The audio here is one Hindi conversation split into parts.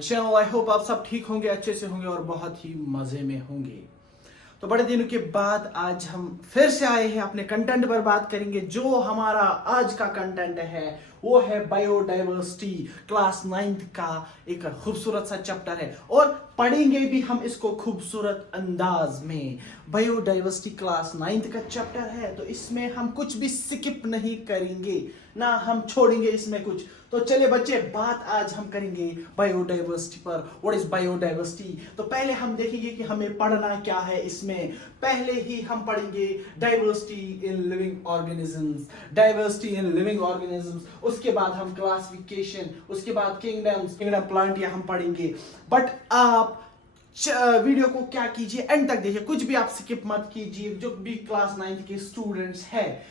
चैनल। आई होप आप सब ठीक होंगे, अच्छे से होंगे और बहुत ही मजे में होंगे। तो बड़े दिनों के बाद आज हम फिर से आए हैं, अपने कंटेंट पर बात करेंगे। जो हमारा आज का कंटेंट है वो है बायोडाइवर्सिटी, क्लास 9th का एक खूबसूरत सा चैप्टर है और पढ़ेंगे भी हम इसको खूबसूरत अंदाज में। बायोडाइवर्सिटी क्लास 9th का चैप्टर है तो इसमें हम कुछ भी स्किप नहीं करेंगे, ना हम छोड़ेंगे इसमें कुछ। तो चलिए बच्चे, बात आज हम करेंगे बायोडाइवर्सिटी पर। What is biodiversity? तो पहले हम देखेंगे कि हमें पढ़ना क्या है इसमें। पहले ही हम पढ़ेंगे diversity in living organisms, diversity in living organisms. उसके बाद हम क्लासिफिकेशन, उसके बाद किंगडम्स, किंगडम प्लांट हम पढ़ेंगे। बट आप वीडियो को क्या कीजिए, एंड तक देखिए, कुछ भी आप स्किप मत कीजिए, जो भी क्लास 9th के स्टूडेंट्स हैं।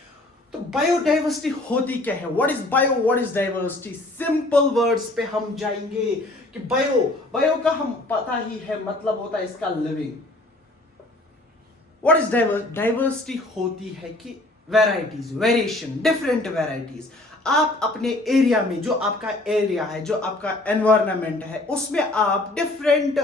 तो बायोडाइवर्सिटी होती क्या है? What is bio, what is diversity? Simple words पे हम जाएंगे कि बायो का हम पता ही है, मतलब होता है इसका लिविंग। व्हाट इज डाइवर्सिटी होती है कि वैरायटीज, वेरिएशन, डिफरेंट वैरायटीज। आप अपने एरिया में, जो आपका एरिया है, जो आपका एनवायरनमेंट है, उसमें आप डिफरेंट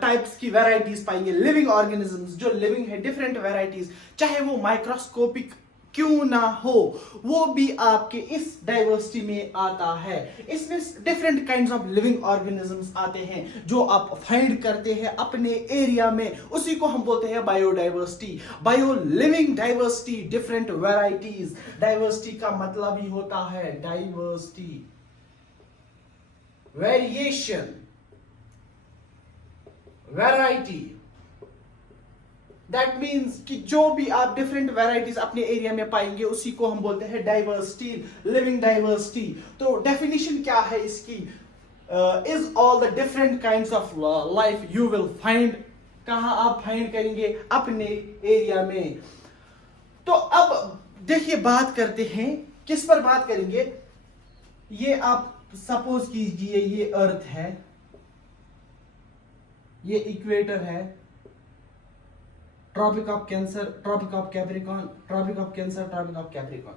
टाइप्स की वैरायटीज पाएंगे। लिविंग ऑर्गेनिजम्स जो लिविंग है, डिफरेंट वैरायटीज, चाहे वो माइक्रोस्कोपिक क्यों ना हो, वो भी आपके इस डाइवर्सिटी में आता है। इसमें different kinds of living organisms आते हैं जो आप फाइंड करते हैं अपने एरिया में, उसी को हम बोलते हैं biodiversity. Bio living diversity, different varieties. Diversity का मतलब ही होता है diversity, variation, variety. That means कि जो भी आप डिफरेंट वैरायटीज अपने एरिया में पाएंगे उसी को हम बोलते हैं डाइवर्सिटी, लिविंग डाइवर्सिटी। तो डेफिनेशन क्या है इसकी? Is all the different kinds of life you will find. कहां आप फाइंड करेंगे? अपने एरिया में। तो अब देखिए, बात करते हैं, किस पर बात करेंगे। ये आप सपोज कीजिए ये अर्थ है, ये इक्वेटर है, Tropic of Cancer, Tropic of Capricorn, Tropic of Cancer, Tropic of Capricorn.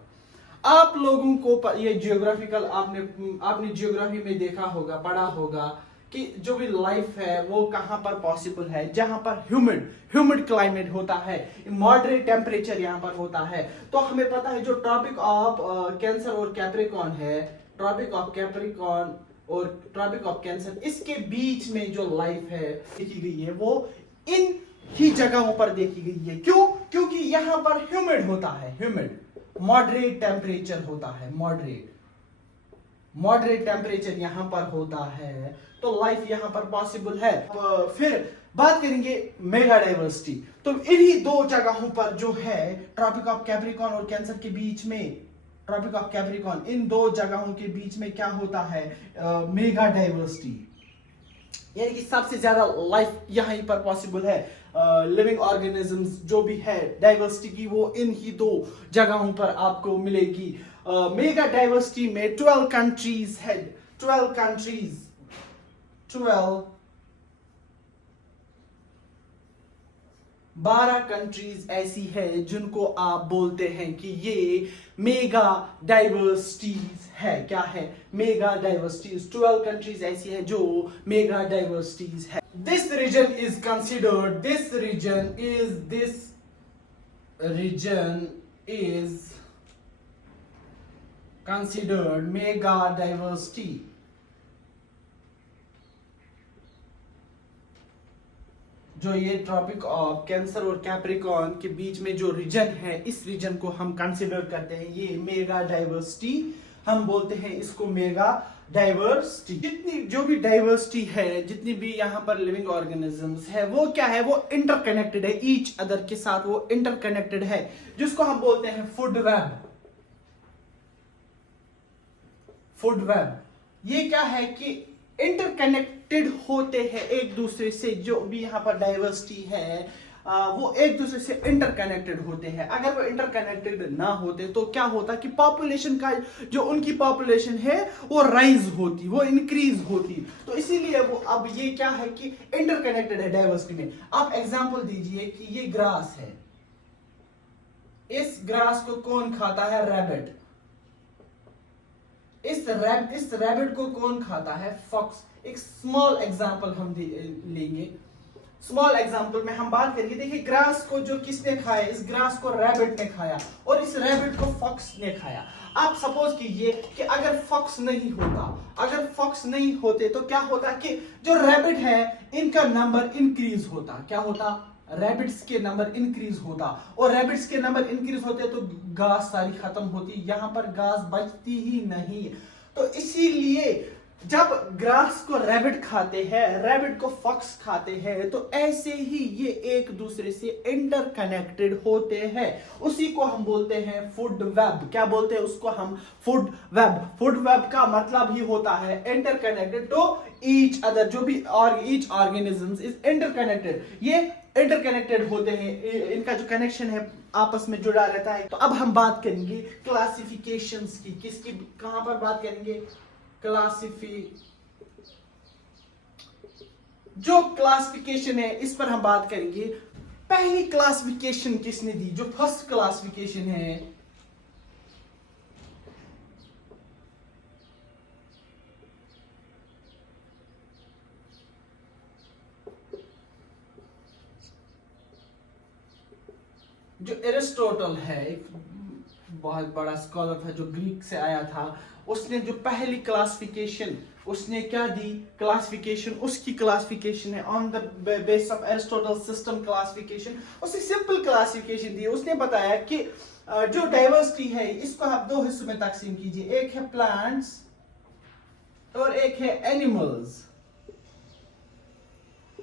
आप लोगों को ये जियोग्राफिकल, आपने जियोग्राफी में देखा होगा, पढ़ा होगा कि जो भी लाइफ है वो कहां पर पॉसिबल है, जहां पर ह्यूमिड क्लाइमेट होता है, मॉडरेट टेम्परेचर यहां पर होता है। तो हमें पता है जो ट्रॉपिक ऑफ कैंसर और कैप्रिकॉर्न है, ट्रॉपिक ऑफ कैप्रिकॉर्न और ट्रॉपिक ऑफ कैंसर, इसके बीच में जो लाइफ है देखी गई है वो इन ही जगहों पर देखी गई है। क्यों? क्योंकि यहां पर ह्यूमिड होता है, ह्यूमिड, मॉडरेट टेम्परेचर होता है, मॉडरेट टेम्परेचर यहां पर होता है, तो लाइफ यहां पर पॉसिबल है। फिर बात करेंगे मेगा डाइवर्सिटी। तो इन्हीं दो जगहों पर जो है, ट्रॉपिक ऑफ कैप्रिकॉर्न और कैंसर के बीच में, ट्रॉपिक ऑफ कैप्रिकॉर्न, इन दो जगहों के बीच में क्या होता है? मेगा डाइवर्सिटी, यानी कि सबसे ज्यादा लाइफ यहीं पर पॉसिबल है। लिविंग ऑर्गेनिजम्स जो भी है डाइवर्सिटी की, वो इन ही दो जगहों पर आपको मिलेगी। मेगा डाइवर्सिटी में 12 कंट्रीज है, 12 कंट्रीज, 12 कंट्रीज ऐसी है जिनको आप बोलते हैं कि ये मेगा डाइवर्सिटीज है। क्या है? Mega diversities. 12 कंट्रीज ऐसी है जो मेगा डाइवर्सिटीज है। This region is considered, this region is considered mega diversity. जो ये ट्रॉपिक ऑफ कैंसर और कैप्रिकॉर्न के बीच में जो रीजन है, इस रीजन को हम कंसिडर करते हैं ये मेगा डाइवर्सिटी। हम बोलते हैं इसको मेगा डाइवर्सिटी। जितनी जो भी डाइवर्सिटी है, जितनी भी यहां पर लिविंग ऑर्गेनिजम्स है, वो क्या है? वो इंटरकनेक्टेड है, ईच अदर के साथ वो इंटरकनेक्टेड है, जिसको हम बोलते हैं फूड वेब। फूड वेब ये क्या है कि इंटरकनेक्टेड होते हैं एक दूसरे से। जो भी यहां पर डाइवर्सिटी है वो एक दूसरे से इंटरकनेक्टेड होते हैं। अगर वो इंटरकनेक्टेड ना होते तो क्या होता कि पॉपुलेशन का, जो उनकी पॉपुलेशन है वो राइज होती, वो इंक्रीज होती। तो इसीलिए वो, अब ये क्या है कि इंटरकनेक्टेड है डाइवर्सिटी में। आप एग्जांपल दीजिए कि ये ग्रास है, इस ग्रास को कौन खाता है? रैबिट। इस रैबिट को कौन खाता है? फॉक्स। एक स्मॉल एग्जांपल हम लेंगे। स्मॉल एग्जांपल में हम बात करेंगे, देखिए ग्रास को जो किसने खाया, इस ग्रास को रैबिट ने खाया और इस रैबिट को फॉक्स ने खाया। आप सपोज कीजिए कि अगर फॉक्स नहीं होते तो क्या होता कि जो रैबिट है इनका नंबर इंक्रीज होता। क्या होता? रैबिट्स के नंबर इंक्रीज होता, और रैबिट्स के नंबर इंक्रीज होते तो घास सारी खत्म होती, यहां पर घास बचती ही नहीं। तो इसीलिए जब ग्रास को रैबिट खाते हैं, रैबिट को फॉक्स खाते हैं, तो ऐसे ही ये एक दूसरे से इंटरकनेक्टेड होते हैं। उसी को हम बोलते हैं फूड वेब। क्या बोलते हैं उसको हम? Food web. फूड वेब का मतलब ही होता है इंटरकनेक्टेड टू ईच अदर। जो भी ईच ऑर्गेनिजम्स इज इंटरकनेक्टेड, ये इंटरकनेक्टेड होते हैं, इनका जो कनेक्शन है आपस में जुड़ा रहता है। तो अब हम बात करेंगे क्लासिफिकेशंस की। किसकी? कहां पर बात करेंगे? जो क्लासिफिकेशन है इस पर हम बात करेंगे। पहली क्लासिफिकेशन किसने दी? जो फर्स्ट क्लासिफिकेशन है, जो एरिस्टोटल है, एक बहुत बड़ा स्कॉलर था जो ग्रीक से आया था, उसने जो पहली क्लासिफिकेशन उसने क्या दी? क्लासिफिकेशन, उसकी क्लासिफिकेशन है on the base of Aristotle system classification. उसने सिंपल क्लासिफिकेशन दी। उसने बताया कि जो डाइवर्सिटी है इसको आप दो हिस्सों में तकसीम कीजिए, एक है प्लांट्स और एक है एनिमल्स।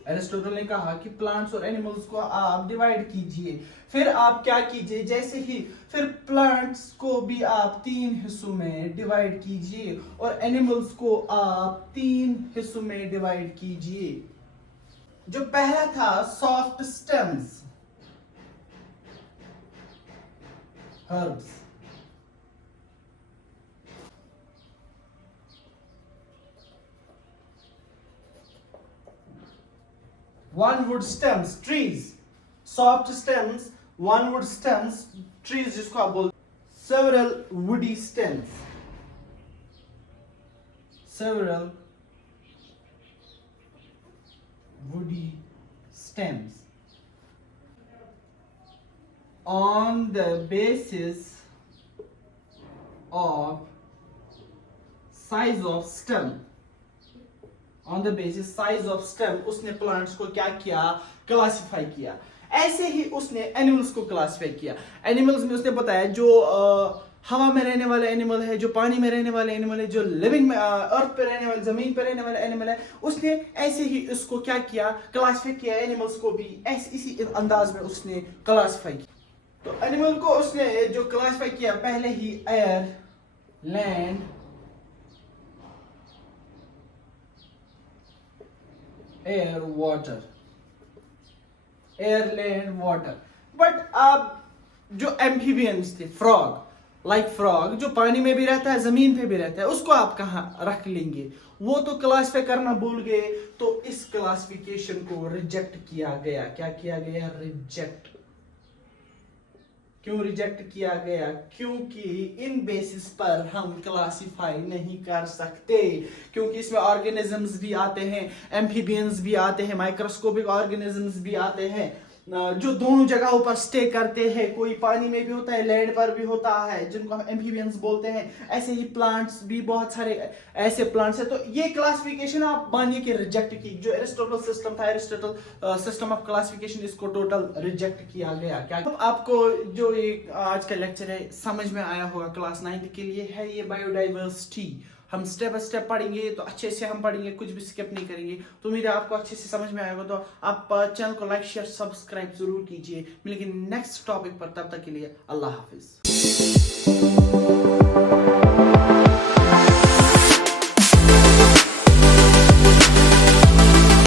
एरिस्टोटल ने कहा कि प्लांट्स और एनिमल्स को आप डिवाइड कीजिए। फिर आप क्या कीजिए, जैसे ही फिर प्लांट्स को भी आप 3 हिस्सों में डिवाइड कीजिए और एनिमल्स को आप 3 हिस्सों में डिवाइड कीजिए। जो पहला था soft stems, herbs. One wood stems, trees, soft stems, one wood stems, trees जिसको आप बोलते, several woody stems, several woody stems. On the basis of size of stem, on the basis size of stem, उसने प्लांट्स को क्या किया? क्लासिफाई किया। ऐसे ही उसने एनिमल्स को क्लासिफाई किया। एनिमल्स में उसने बताया जो हवा में रहने वाले एनिमल है, जो पानी में रहने वाले एनिमल है, जो लिविंग में अर्थ पे रहने वाले, जमीन पे रहने वाले एनिमल है। उसने ऐसे ही उसको क्या किया? क्लासिफाई किया। एनिमल्स को भी ऐसे इसी अंदाज में उसने क्लासिफाई किया। तो एनिमल को उसने जो क्लासिफाई किया, पहले ही air, land, air, water, air, land, water. But अब जो एम्फीबियंस थे, फ्रॉग, लाइक फ्रॉग जो पानी में भी रहता है, जमीन पे भी रहता है, उसको आप कहाँ रख लेंगे? वो तो क्लासिफाई करना भूल गए, तो इस क्लासिफिकेशन को रिजेक्ट किया गया। क्या किया गया? रिजेक्ट। क्यों रिजेक्ट किया गया? क्योंकि इन बेसिस पर हम क्लासिफाई नहीं कर सकते, क्योंकि इसमें ऑर्गेनिजम्स भी आते हैं, एम्फीबियंस भी आते हैं, माइक्रोस्कोपिक ऑर्गेनिजम्स भी आते हैं, जो दोनों जगहों पर स्टे करते हैं। कोई पानी में भी होता है, लैंड पर भी होता है, जिनको हम एम्फीबियंस बोलते हैं। ऐसे ही प्लांट्स भी, बहुत सारे ऐसे प्लांट्स हैं। तो ये क्लासिफिकेशन आप मानिए कि रिजेक्ट की। जो एरिस्टोटल सिस्टम था, एरिस्टोटल सिस्टम ऑफ क्लासिफिकेशन, इसको टोटल रिजेक्ट किया गया। क्या आपको जो ये आज का लेक्चर है समझ में आया होगा? क्लास 9 के लिए है ये बायोडाइवर्सिटी। हम स्टेप बाय स्टेप पढ़ेंगे, तो अच्छे से हम पढ़ेंगे, कुछ भी स्किप नहीं करेंगे। तो उम्मीद है आपको अच्छे से समझ में आएगा। तो आप चैनल को लाइक, शेयर, सब्सक्राइब जरूर कीजिए। मिलेंगे नेक्स्ट टॉपिक पर, तब तक के लिए अल्लाह हाफिज।